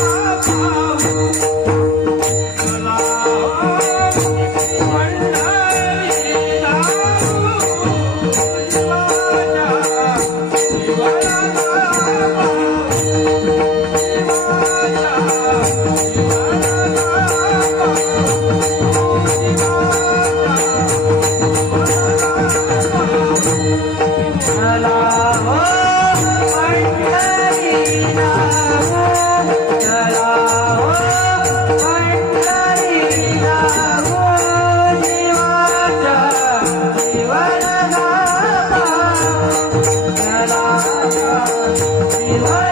Oh, you are.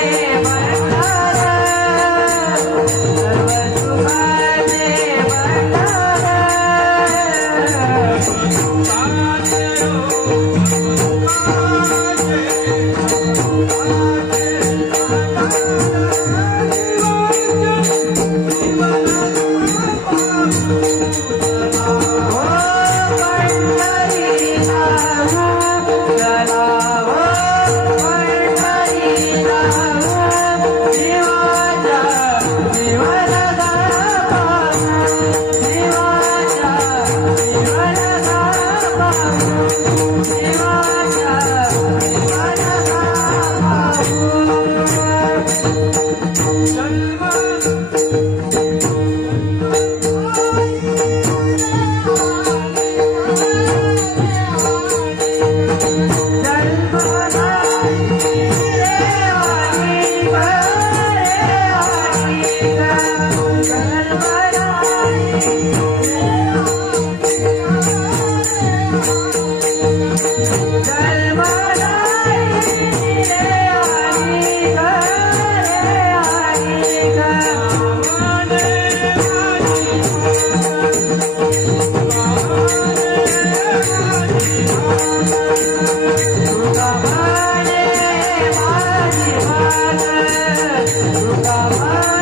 Hey, Done. Hallelujah.